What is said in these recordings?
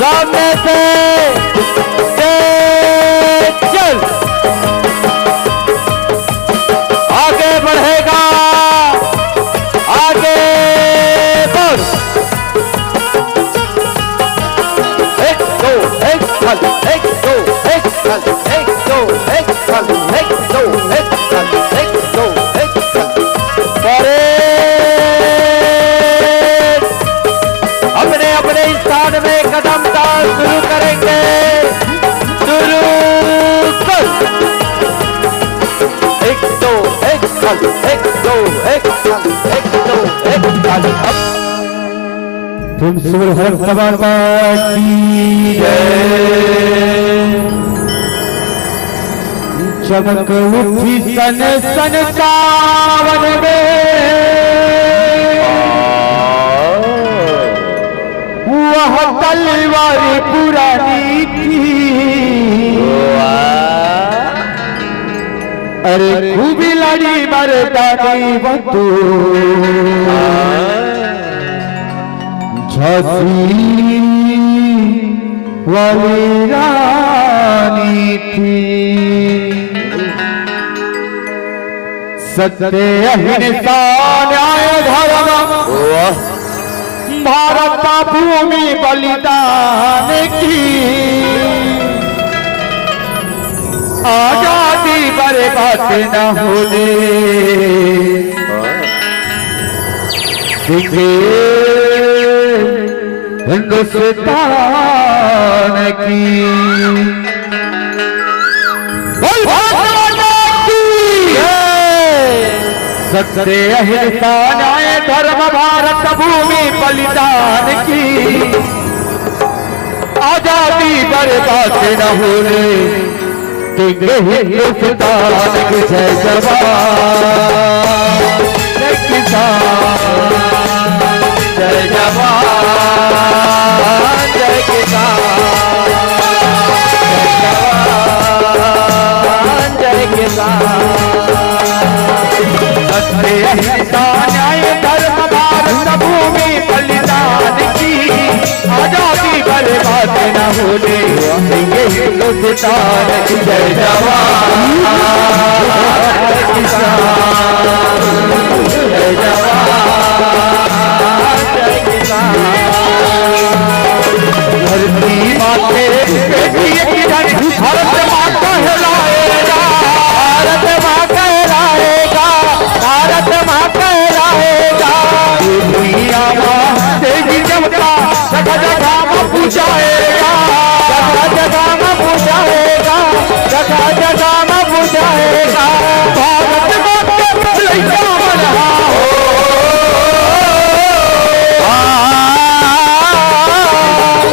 सामने से चल आगे बढ़ेगा आगे बढ़ एक दो एक चल एक दो एक चल एक दो एक चल एक दो एक चल एक दो एक चल अपने अपने स्थान में कदम डाल शुरू करेंगे शुरू कर एक दो एक चल एक दो एक चल एक दो एक चल अब तुम सुर हर सवार की चमक उठी सन सन सावन में वह तलवार पुरानी थी अरे खूब लड़ी मर्दानी बतू झांसी वाली रानी थी सत्य अहिंसा न्याय धर्म भारत भूमि बलिदान की आजादी बर्बाद न होने हिंदुस्तान की सत्य अहिंसा न्याय धर्म भारत भूमि बलिदान की आजादी बर्बाद न होने हिंदुस्तान की जय जवान जय किसान जय जवान जय किसान जय किसान अहिंसा न्याय धर्म भारत भूमि बलिदान की आजादी बर्बाद न होने हिंदुस्तान की जय जवान जय किसान जय जवान जय किसान धरती माते भारत माँ कहलाएगा भारत माँ कहलाएगा भारत माँ कहलाएगा दुनिया माँ देवी देवता जगह जगह में पूजाएगा जगह जगह में पूजाएगा जगह जगह में पूजाएगा भारत माँ के लइका बना हो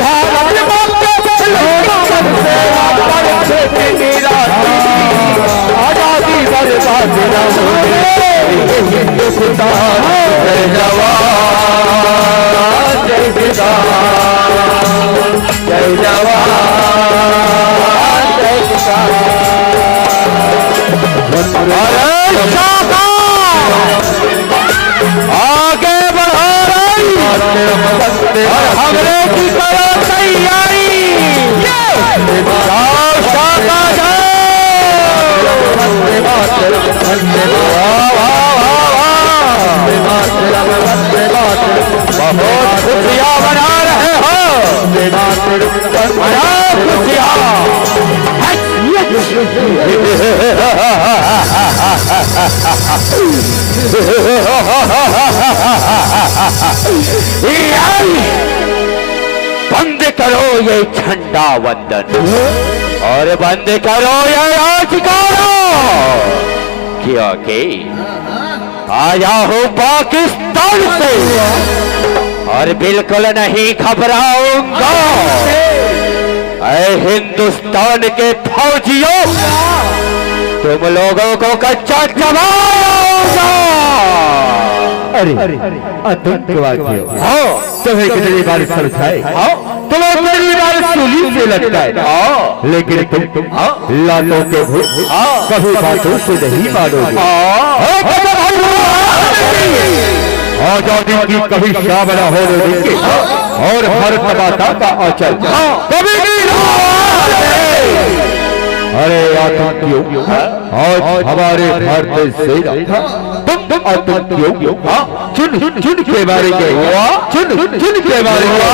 भारत माँ के लइका बन सेवा करते मेरा आजादी बर्बाद न होने हिंदुस्तान जय जवान जय किसान जय जवान जय किसान आगे बढ़ा रही हमरे की करो तैयारी बहुत खुशियाँ बना रहे हो बंद करो ये झंडा वंदन और बंद करो ये राजकारो क्योंकि आया हूँ पाकिस्तान से और बिल्कुल नहीं घबराऊंगा। ऐ हिंदुस्तान के फौजियों तुम लोगों को कच्चा चबाऊंगा। अरे आतंकवादियों तुम्हें कितनी बार समझाए तुम्हें कितनी बार सूली से लटकाए लेकिन तुम लातों के भूत कभी बातों से नहीं मानोगे। आजादी की कभी शामला होने देंगे और भारत माता का आंचल कभी नहीं। अरे आतंकियों आज हमारे भारतीय सेना तुम आतंकियों चुन चुन के मारेंगे चुन चुन के मारेंगे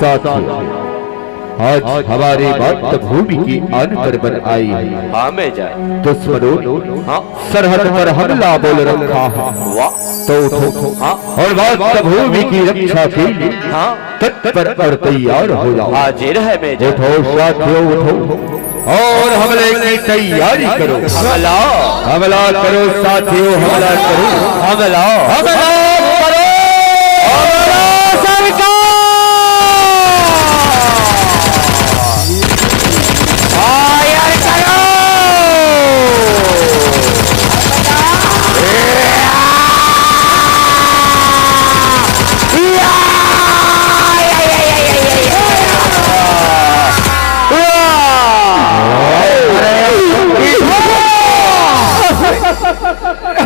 साथियों आज हमारी मातृभूमि की आन पर बन आई है। हाँ मैं जाए दुश्मनों सरहद पर हमला बोल रखा है तो उठो और मातृभूमि की रक्षा के लिए तत्पर और तैयार हो जाओ। हाजिर है मैं जाए। उठो साथियों उठो और हमले की तैयारी करो। हमला हमला करो साथियों हमला करो हमला हमला करो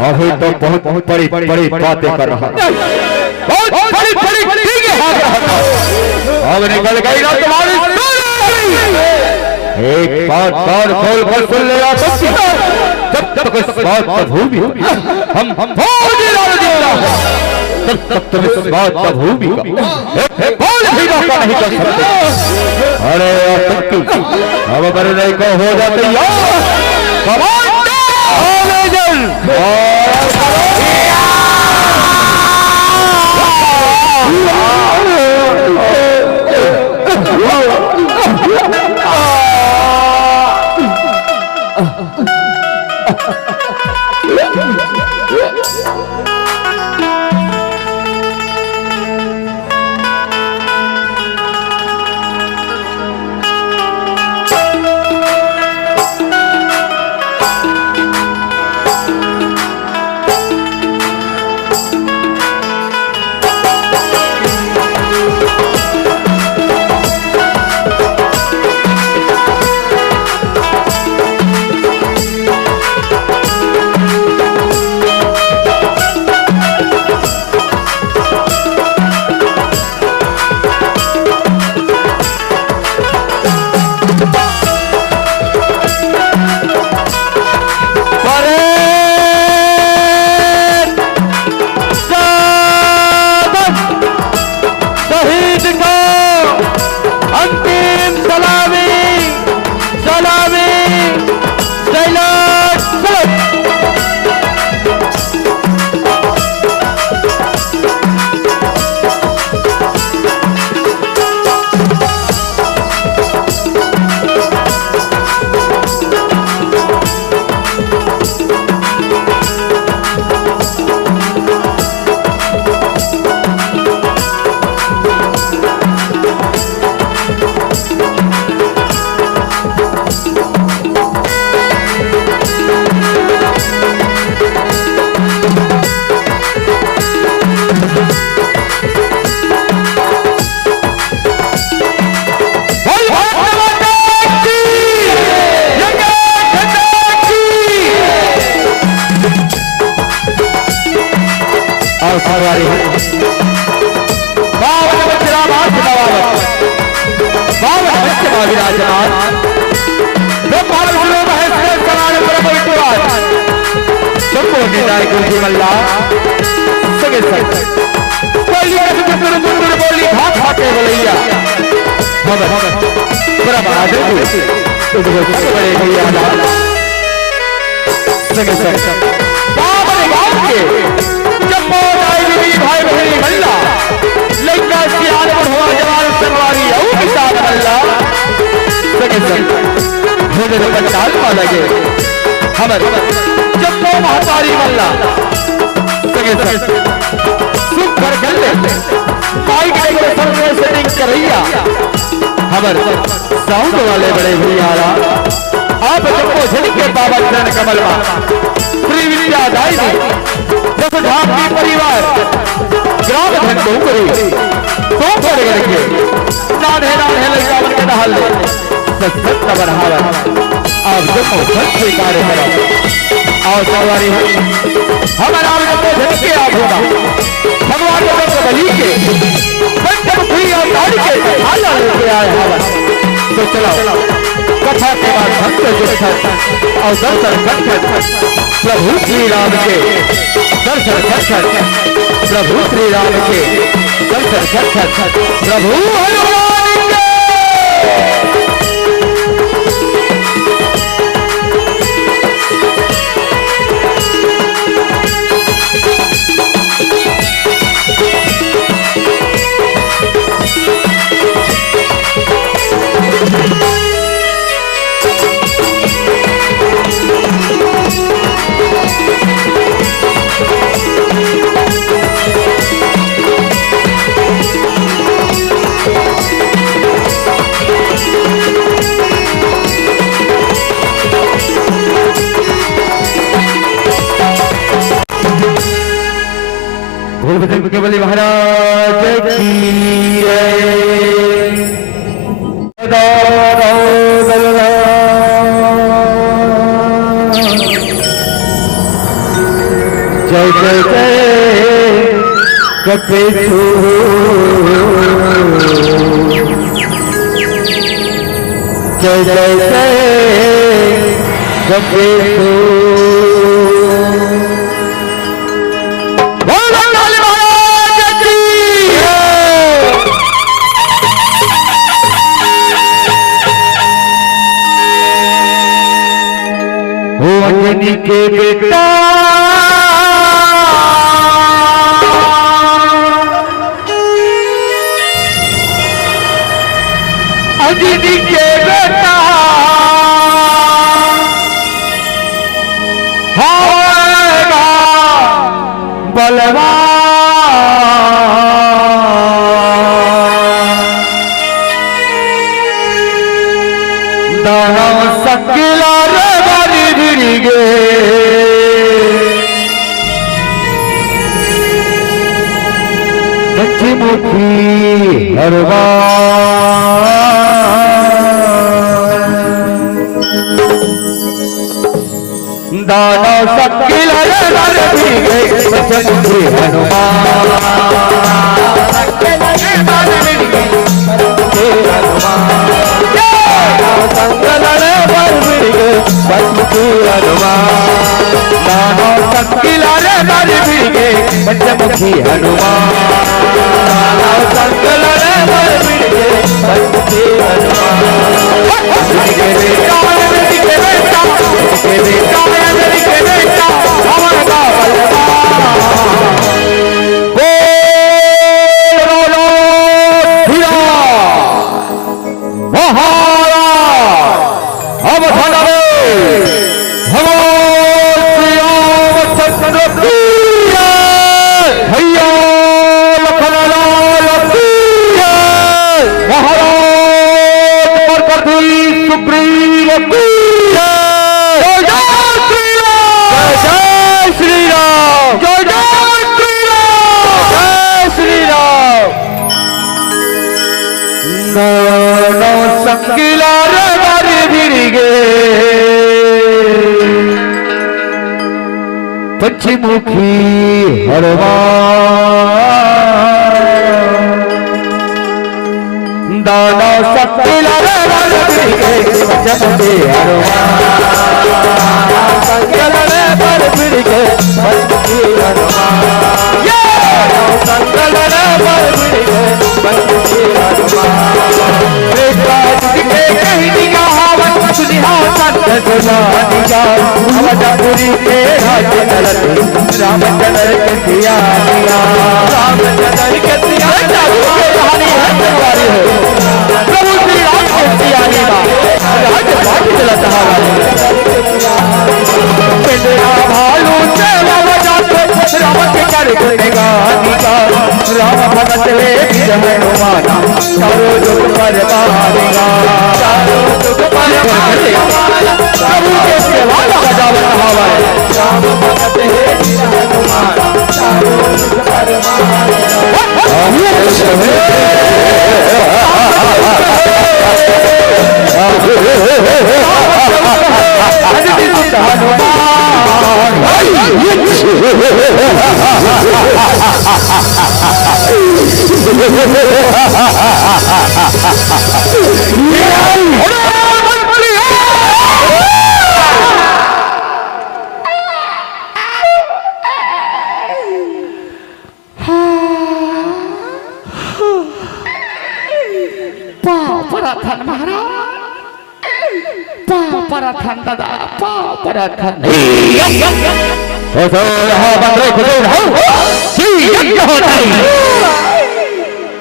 अभी तो बहुत बड़ी बड़ी बातें कर रहा है बहुत बड़ी बड़ी अब निकल गई ना तुम्हारी एक बात कान खोल कर सुन लेना जब तक इस बात का भूमि हम फौजी डाल देना तब तक तुम इस बात का भूमि का बोल भी रोका नहीं कर सकते। अरे अब मरने को हो जाते साउंड वाले बड़े भैया आप जब के रावण चरण कमल श्री विद्यादायिनी जस ढाकी परिवार ग्राम धन डोंगरी तो पड़े रखे नाढ़े नाढ़े लड़कावन के दहल सत्सत बढ़ावन आप जब सत स्वीकार करो और सवारी हमारा नाम के आप होगा भगवान के बलि के पंचमुखी और गाड़ी के हाल लेके आए हवन तो चलो कथा के बाद भक्त और दर्शन प्रभु श्री राम के दर्शन प्रभु श्री राम के दर्शन प्रभु हनुमान के के बलि महाराज की जय जय जय कपेशु जय जय जय कपेशु के बेटा अदिति के बेटा होगा बलवान दानव संगिला पंचमुखी हरवा दानव शक्ल पंचमुखी हनुमान पंचमुखी हनुमान पंचमुखी हनुमान दानव शक्ल पंचमुखी अवधपुरी के रामचंद्र के सिया रामचंद्र के सिया कहानी प्रभु श्री राम के सियानी भालू से राम के कर राम भगत ले हनुमाना चारों जुग पर प्रभु के सेवा पराथन महाराज, पराथन दादा, पराथन।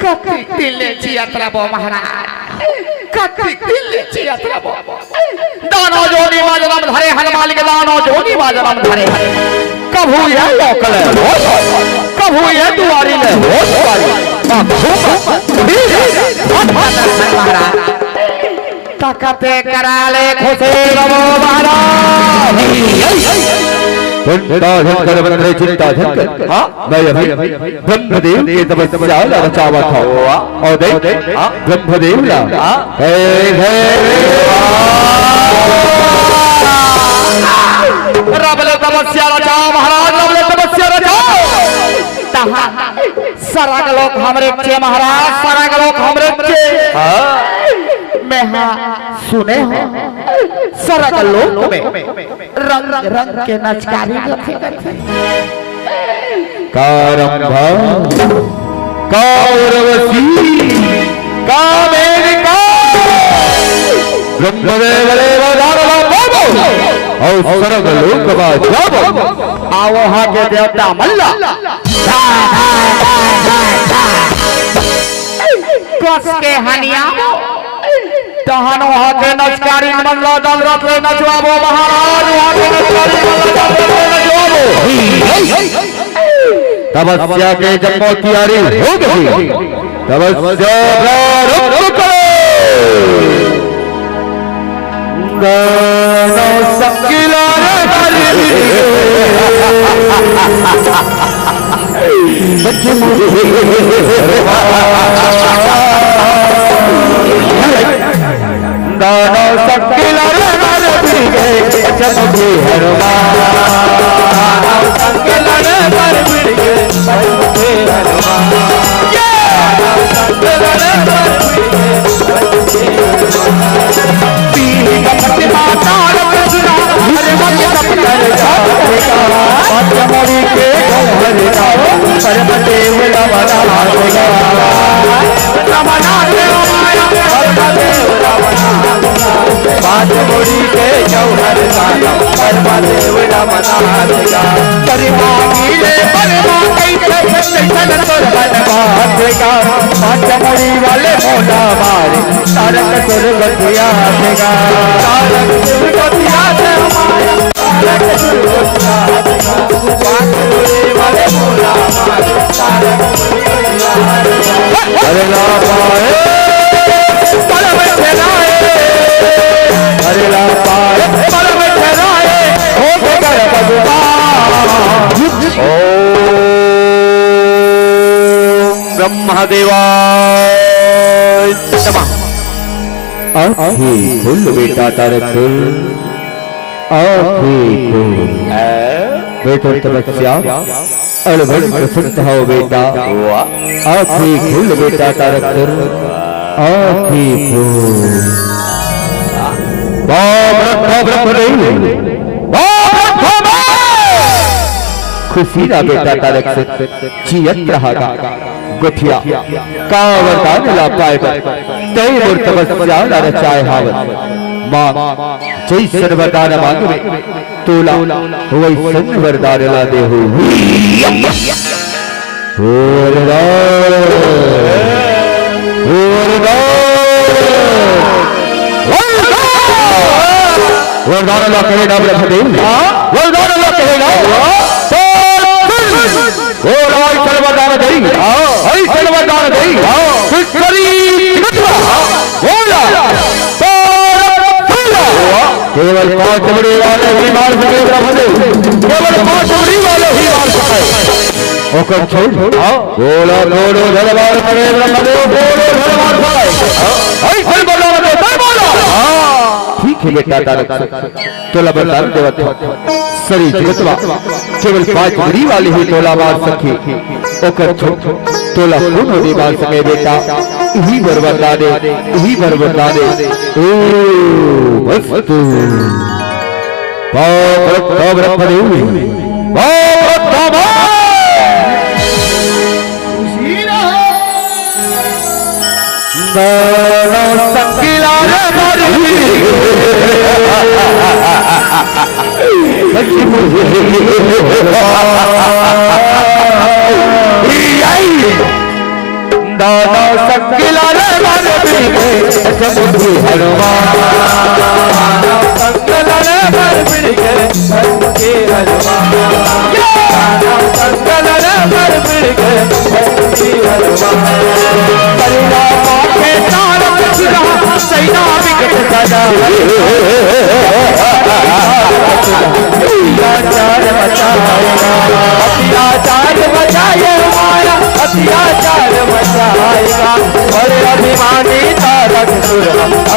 कति दिले यात्रा बो महाराज, कति दिले यात्रा बो। दानो जोनी बाजराम धरे हनुमान के दानो जोनी बाजराम धरे। कभू ये लोकल है, कभू ये दुआरी ले हो दुआरी। महाराज ताकते कराले खुशे रमो महाराज। चिंता झंकर बंदरे चिंता झंकर। मैं अभी ब्रह्मदेव की तपस्या रचावा था और देख ब्रह्मदेव ला रबले तपस्या रचाओ महाराज, रबले तपस्या रचाओ। सरग लोग हमरे चे महाराज, सरग लोग हमरे चे। मैं सुने हो सरग लोग में रंग रंग के नचकारी कारंभा कौरवसी कामेरिका ब्रह्मदेव देव दानव बाबू और सरग लोक बाजाबो। आओ हा के देवता मल्ला कस के हनिया तहनो हा के नचकारी मल्ला दल रथ ले नचवाबो महाराज। हा के नचकारी मल्ला दल रथ ले नचवाबो। तपस्या के जन्मो तैयारी हो गई, तपस्या प्रारंभ करो। गानो संगिला गानो संगिला चमके हनुमान, संगिला चमड़ी वाले मोला मारे तारक सुरगतिया देगा, तारक सुरगतिया देगा, तारक सुरगतिया देगा। चमड़ी वाले मोला मारे तारक सुरगतिया देगा। अरे ला पाए पल में ठहराए, अरे ला पाए पल में ठहराए हो कर भगवान। ब्रह्मदेवाय नमः। आँखें खोल बेटा तारक खोल, आँखें खोल। बेटो तपस्या अलबल प्रसन्न हो बेटा, आँखें खोल बेटा तारक खोल, आँखें खोल। खुशी ना बेटा तारक से जियत रहा गठिया कावरदान ला पाए तय मोर तपस्या ला रचाए हावत। मां जैसन वरदान मांगे तोला वैसन वरदान ला दे हो। वरदान ला कहेगा ब्रह्मदेव, वरदान ला कहेगा सर्वदान दई, सर्वदान दई केवल 5 चमड़ी वाले ही मार सके ब्रह्मदेव, केवल 5 चमड़ी वाले ही मार सके। ओकर छोड़ बोला बोलो दरबार करे ब्रह्मदेव, बोलो दरबार करे ऐसे बोलो बोलो। ठीक है बेटा तारक तोला बरदान देवत सरी जगतवा केवल 5 चमड़ी वाले ही तोला मार सके। ओकर छोड़ तोला कौन होने बाल सके बेटा यही वर बता दे यही वर बता दे ओ बस तू बाप रब पदे हुए बाप रब दाना संगिला रे मारी दाना संगिला रे मारी समुद्र हनुमान दाना संगिला रे मारी समुद्र हनुमान दाना संगिला रे मारी समुद्र हनुमान सैना विकट सदा अत्याचार मचाए हमारा अत्याचार मचाएगा बड़े अभिमानी तारक सुर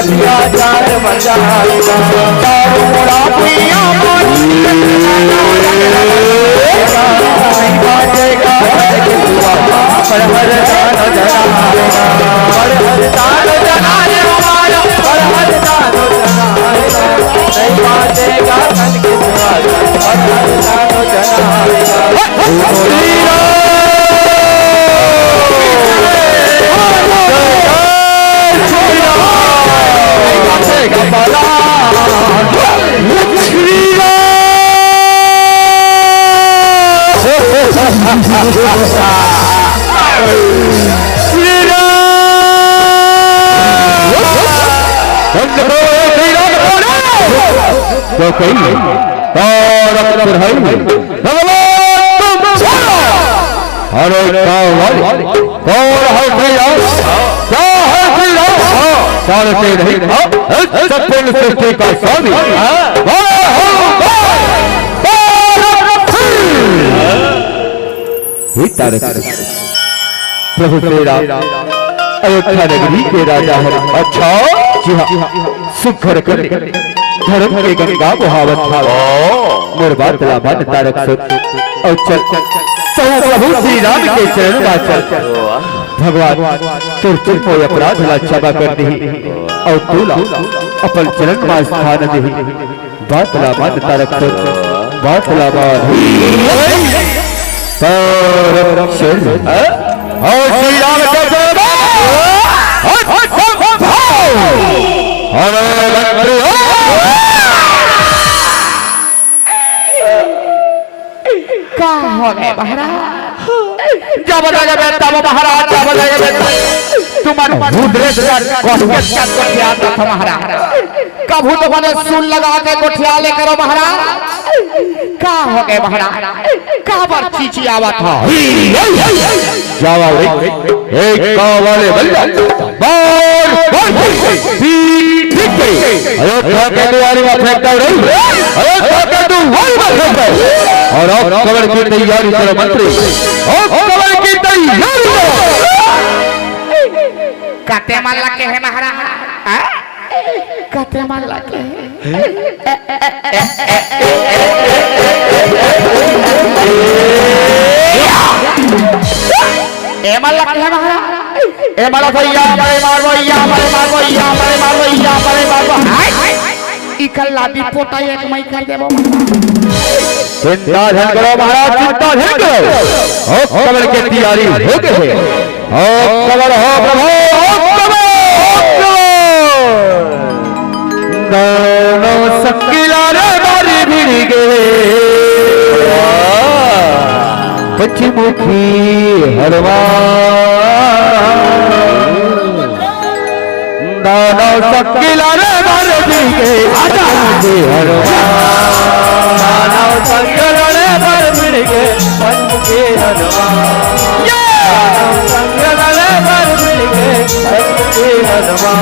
अत्याचार मचाएगा चारों मुड़ा पिया बाजेगा पर हर दान जनाएगा पर हर दान जनाए हमारा पर हर दान जनाएगा नहीं बाजेगा धन की दुआर पर हर दान जनाएगा तो कही अरे सृष्टि का स्वामी प्रभु श्री राम अयोध्या नगरी के राजा है। अच्छा जी हाँ सुखर कर धर्म के गंगा बहावत था निर्बाध लाभान तारक और चल प्रभु श्री राम के चरण में चल भगवान तुर को अपराध ला क्षमा कर दी और तूला अपन चरण में स्थान दी बात लाभान तारक बात लाभान और श्री राम के क्या हो गए महाराज जब लगे तब महाराज जब लगे तुम्हारे भूद्रेश कोठिया था महाराज कभू तो मैंने सुन लगा के कोठिया ले करो महाराज क्या हो गए महाराज क्या बार चीची आवा था जावा एक कावाले अयोध्या के द्वार में फेंकता रही अयोध्या के द्वार में फेंकता और अब कवर की तैयारी करो मंत्री अब कवर की तैयारी काते माला के है महाराज काते माला के ए माला के है महाराज ए माला भैया मारे मारो या मारे मारो या मारे मारो या मारे मारो इकल्ला भी पोता एक मई कर देबो चिंता धन करो महाराज चिंता धन करो अब कवर की तैयारी हो गई है अब कवर हो प्रभु दोनों सकिला रे बारी भिड़ गए पचमुखी हरवा दोनों सकिला रे बारी भिड़ गए पचमुखी हरवा दोनों सकिला रे बारी भिड़ गए पचमुखी हरवा दोनों सकिला रे बारी भिड़ गए पचमुखी हरवा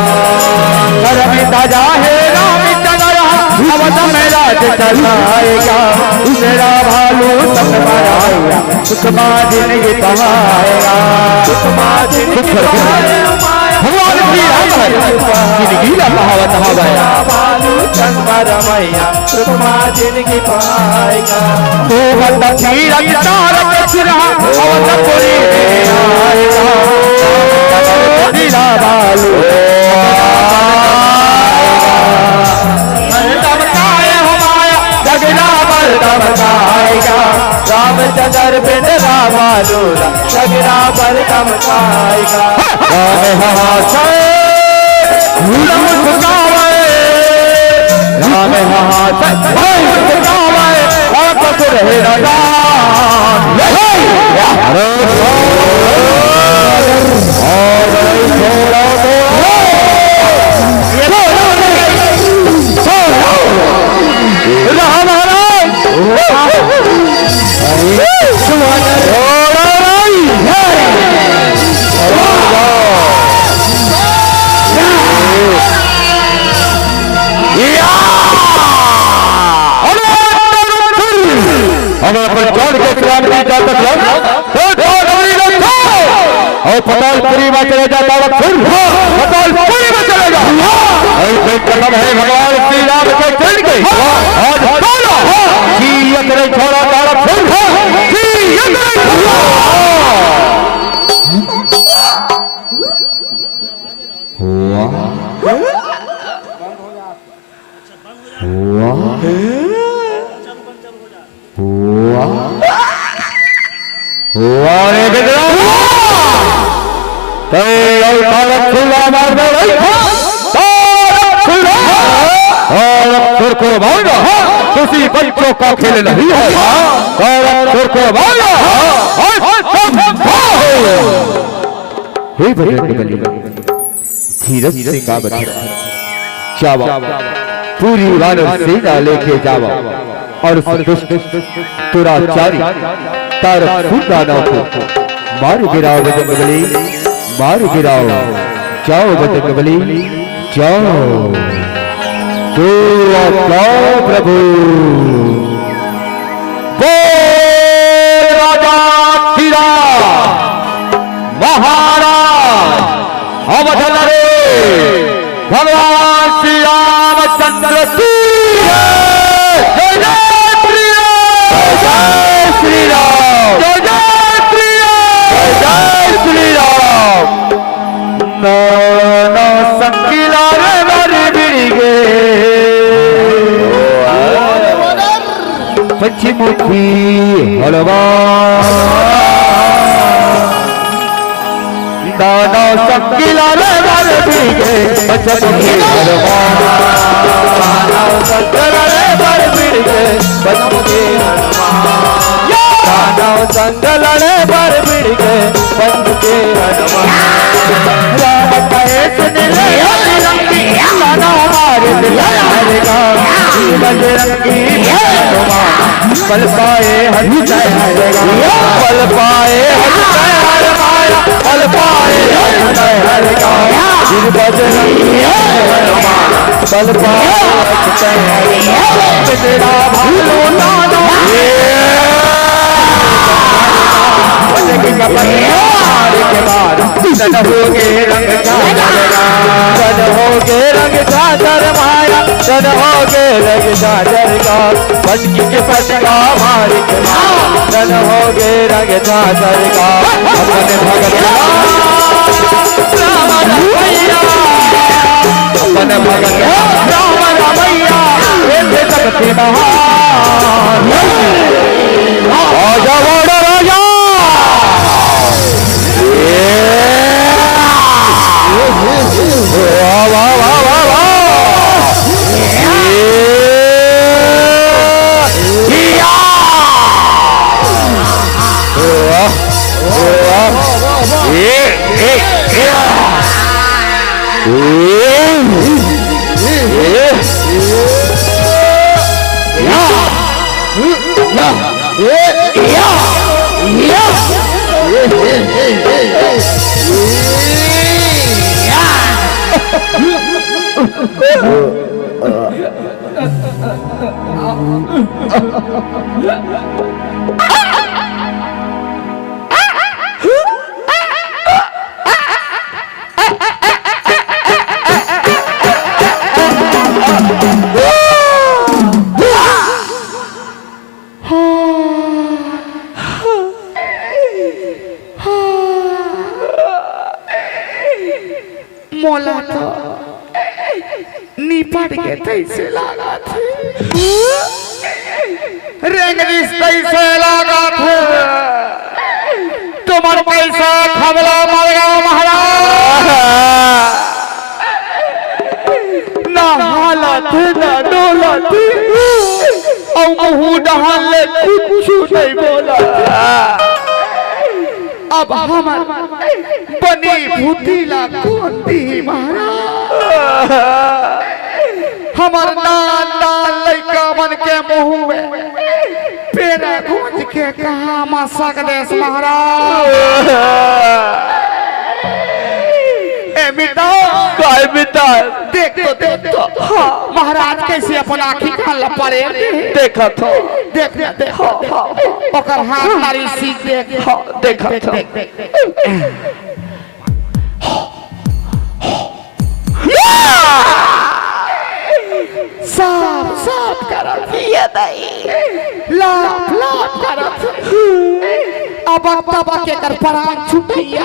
दादा है राम चला अवध में राज चलाएगा मेरा भालू सब माराएगा सुखमा जिंदगी बहाएगा सुखमा जिंदगी बहाएगा भगवान श्री राम है जिंदगी का कहावत हवाया बालू चंद्र मैया सुषमा जिंदगी पाएगा तो बंदा तीरथ तारक सिरा अवतपुरी आएगा बालू रामचंद्र बिन रामालूला सगरा पर कम खाएगा और पतालपुरी में चले जाता वक्त फिर पतालपुरी में चलेगा ऐसे कदम है भगवान श्री राम के चल गए आज छोड़ा जी यत्र छोड़ा तारा फिर जी यत्र हुआ हुआ हुआ हुआ रे बेटा तारक खुला मार दे भाई तारक खुला तारक को मारना किसी बच्चों का खेल नहीं है तारक को मारना हे बजरंगबली धीरज से का बचा जावा पूरी वानर सेना लेके जावा और दुष्ट दुराचारी तारक खुदा को मार गिराओ बजरंगबली मार गिराओ जाओ बजरंगबली जाओ तो जाओ प्रभु बोल राजा धीरा महाराज अवध रे भगवान श्री रामचंद्र की जय जय श्री राम जय जय श्री राम जय श्री राम नाना संकीला रे बड़ी बिड़गे पश्चिमुखी हलवा नाना संकीला रे बड़ी बिड़गे पश्चिमुखी हलवा नाना संकीला रे बड़ी बिड़गे पश्चिमुखी हलवा दानव संगल रे बर बिड़ गए पंच के हनुमान राम कहे सुन ले बजरंगी दानव मारे दिलाएगा बजरंगी हनुमान पल पाए हट जाएगा पल पाए हट जाएगा पल पाए हट जाएगा बजरंगी हनुमान पल पाए हट जाएगा तेरा भालो नानो के बाद सन होगे रंग सन होगे रंग चादर माया सन होगे रंग चादर का पंच के पटका मारे सन होगे रंग चादर का अपने भगत राम रमैया अपने भगत राम रमैया शक्ति महान राजा राजा वाह वाह वाह वाह वाह के तैसे लगा थे रेंगनीस तैसे लगा थे तुम्हारे पैसा खबला मर गया महाराज ना हालत ना डोलत और मुँह डहाल कुछ नहीं बोला अब हमार बनी भूतिला कोंदी महाराज हमार नाल नाल लइका मन के मुंह में पेरा गूंज के कहा मसक देश महाराज ए मिटा काय बिता देख तो महाराज कैसे अपन आँखी कान लपड़े देखा था देख ओकर हाथ मारी सीध देख देखा था साफ साफ करत ये नहीं लाप लाप करत अब तब के कर प्राण छुटिया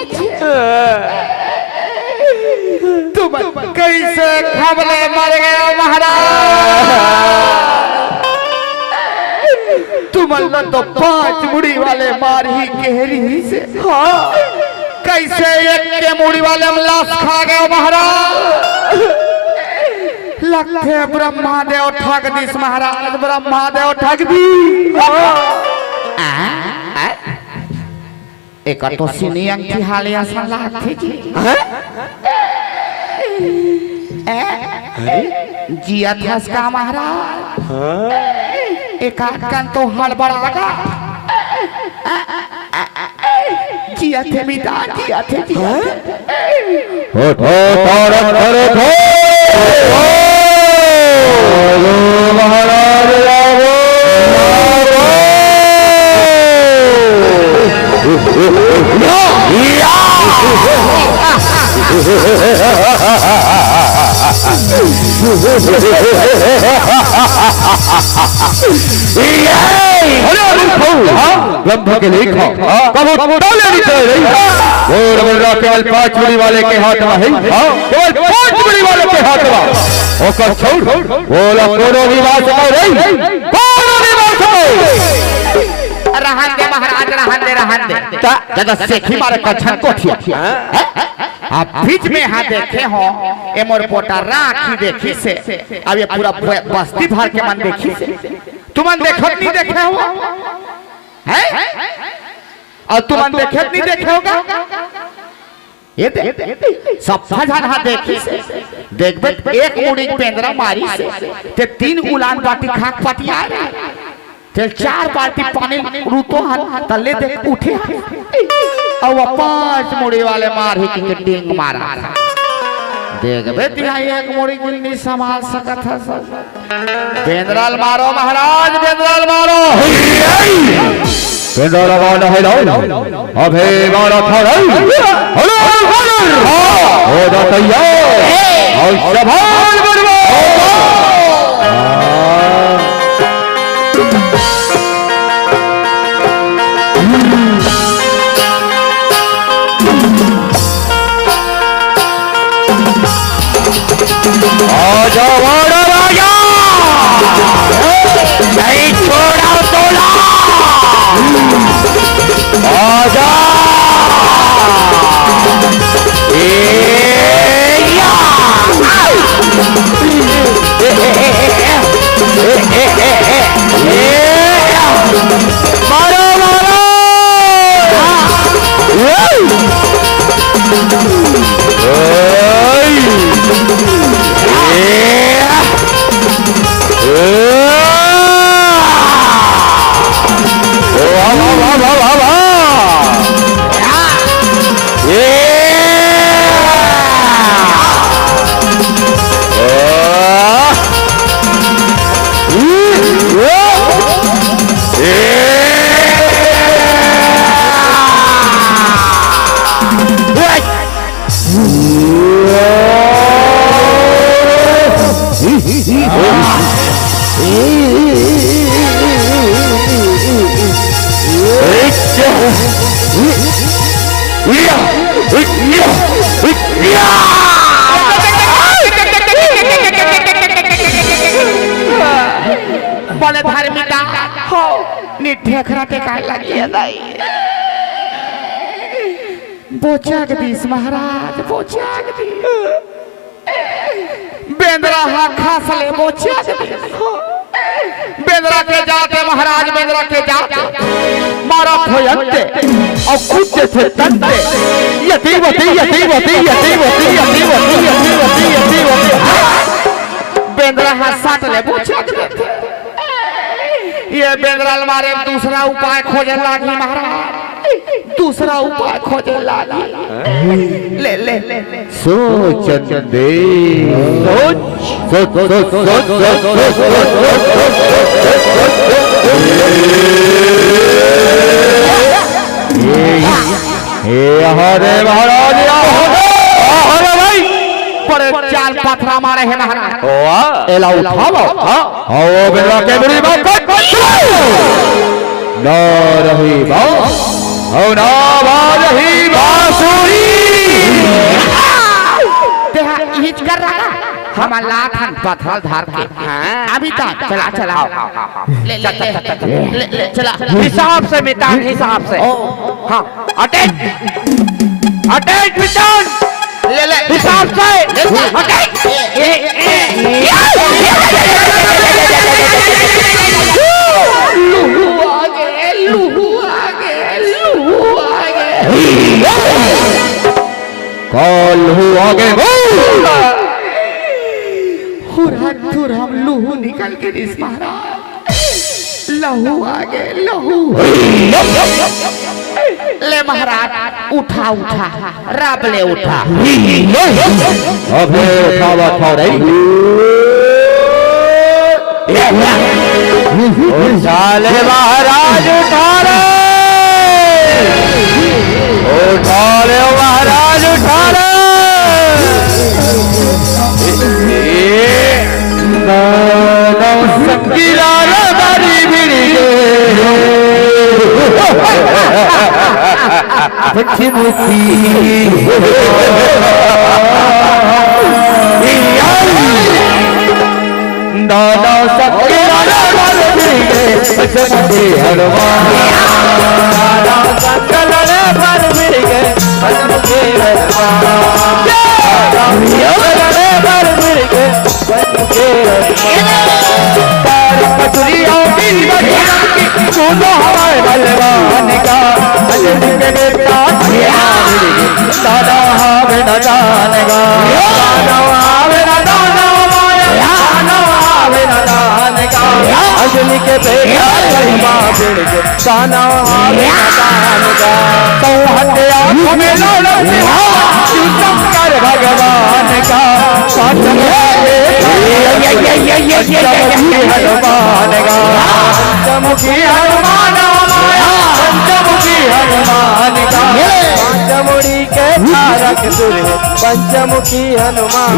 तुम कैसे खबले मर गए महाराज तुम तो 5 मुड़ी वाले मार ही केहरी से कैसे एक के मुड़ी वाले में लाश खा गए महाराज लगते ब्रह्मादेव ठग दिस महाराज ब्रह्मादेव ठग दी एक तो सिनियन की हालिया सलाह थी जिया था इसका महाराज एक आदकन तो हड़बड़ागा जिया थे मिटा जिया थे महाराज ब्रह्म के लेखा केवल 5 मुड़ी वाले के हाथ में है केवल 5 मुड़ी वाले के हाथ में ओकर छोड़ बोला कोनो विवाद नहीं कोनो विवाद रहन दे महाराज रहन दे जदा सेखी मारे कछन कोठिया आप बीच में हां देखे हो ए मोर पोटा राखी देखी से अब ये पूरा बस्ती भर के मन देखी से तुमन देखत नहीं देखे हो हैं और तुमन देखत नहीं देखे होगा ये देख सब फजन हां देखी से देखबे एक मुड़ी पेंदरा मारी से ते 3 उलान बाटी खाक पटिया ते 4 बाल्टी पानी रूतो तले देख उठे और 5 मुड़ी वाले मार ही के डिंग मारा देखबे तिहा एक मुड़ी गुल्ली संभाल सकत है सब बेंद्राल मारो महाराज बेंद्राल मारो बेंद्राल मारो है लो अबे मारो था हेलो हो जा तैयार और सवाल बनवा आजा वाड़ा राजा नहीं छोड़ा तोला आजा ए बड़े धर्मिता हो निठेखरा टेकाय लगी बोचागदीश महाराज बोचागदीश बेंद्रा हा खासले बोचागदीश बेंद्रा के जाते महाराज बेंद्रा के जाते मारा भयंते और कुत्ते थे तंते यति बेंद्रा हा साट ले बोचागदीश ये बेंद्राल मारे दूसरा उपाय खोजे लागी महाराज दूसरा उपाय खोजे लागी ले ले ले सोच दे हरे महाराज हरे भाई पर चाल पथरा मारे है महाराज एला उठाओ आओ बेला के बुरी बात ना रही बात हो ना रही बांसुरी तेहा हिच कर रहा हम लाखन पथर धार के अभी तक चला चला ले ले ले चला हिसाब से मितान हिसाब से हाँ अटैक अटैक मितान ले ले हिसाब से अटैक कॉल हो आगे हुर हम लहू निकल के इस महाराज लहू आगे लहू ले महाराज उठा उठा रब ले उठा अबे उठावा था रही चाले महाराज उठा ले महाराज उठा ले संगीला दारी बिड़ी पश्चिमुखी दादा संगीला दारी बिड़ी पश्चिमुखी हनुमान दादा संगीला दारी बिड़ी पश्चिमुखी हनुमान दादा दारी बिड़ी पश्चिमुखी सुनो हमारे बलवान का दादा हमें न जानेगा अंजलि के बेटा गाना हमें न जानेगा तो हत्या हमें कर भगवान का हनुमान का पंचमुखी हनुमान पंचमुखी हनुमान का पंचमुड़ी के तारक सुर पंचमुखी हनुमान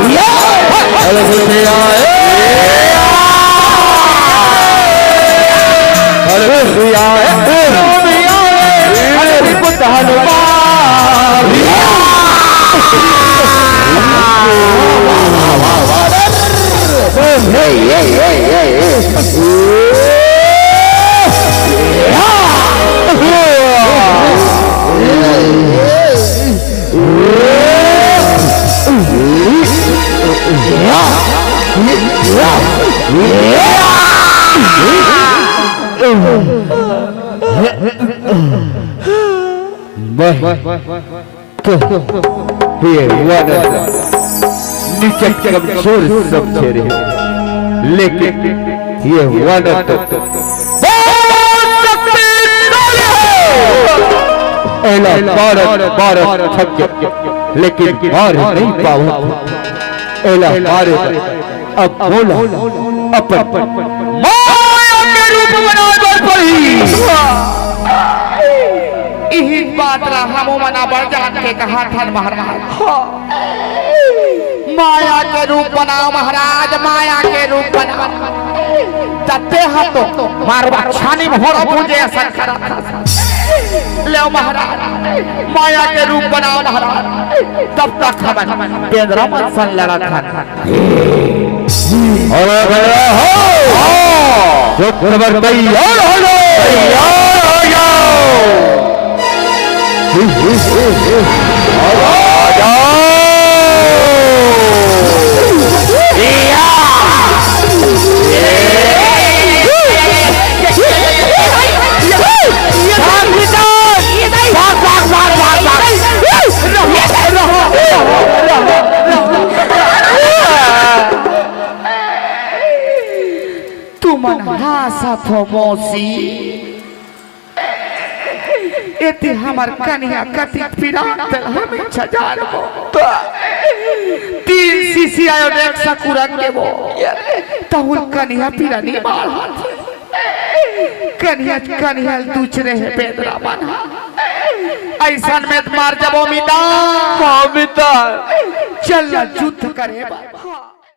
लेकिन ये लेकिन नहीं पाऊँ अब बोला अपन माया के रूप यही बात हम मना बढ़ जान के कहा था महाराज माया के रूप बनाओ महाराज माया के रूप बनाओ तत्ते हम तो मारवा छानी भोरा पूजे असर करा था ले महाराज माया के रूप बनाओ महाराज तब तक हम बेंद्रा मन लड़ा था खबर तैयार हो जाओ, तैयार हो जाओ, आ जाओ। तुमन हासा फमोसी एते हमर कन्या कति पिरात हमें छजार को 3 सीसी आयोडेक सकुरन के वो तहुल कन्या पिरानी मार कन्या कन्या दूसरे है बेदरा बना ऐसन में मार जब मिता मिता चल युद्ध करे